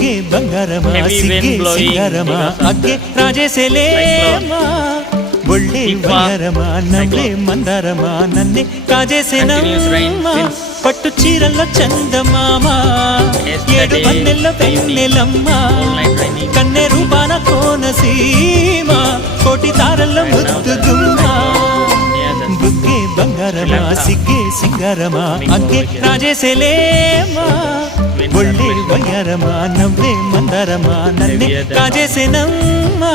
బుగ్గే బంగారమా సిగ్గే సింగారమా అగ్గే రాజేసేలేమా ఒళ్ళే వయ్యారమా నవ్వే మందారమా నన్నే కాజేసేనమ్మా పట్టు చీరల్లో చందమామా ఏడు వన్నెల్లో పెన్నెలమ్మా కన్నె రూపాన కోనసీమ కోటి తారల్లో ముద్దుగుమ్మా బుగ్గే బంగారమా సిగ్గే సింగారమా అగ్గే రాజేసేలేమా ఒళ్ళే వయ్యారమా నవ్వే మందారమా నన్నే కాజేసేనమ్మా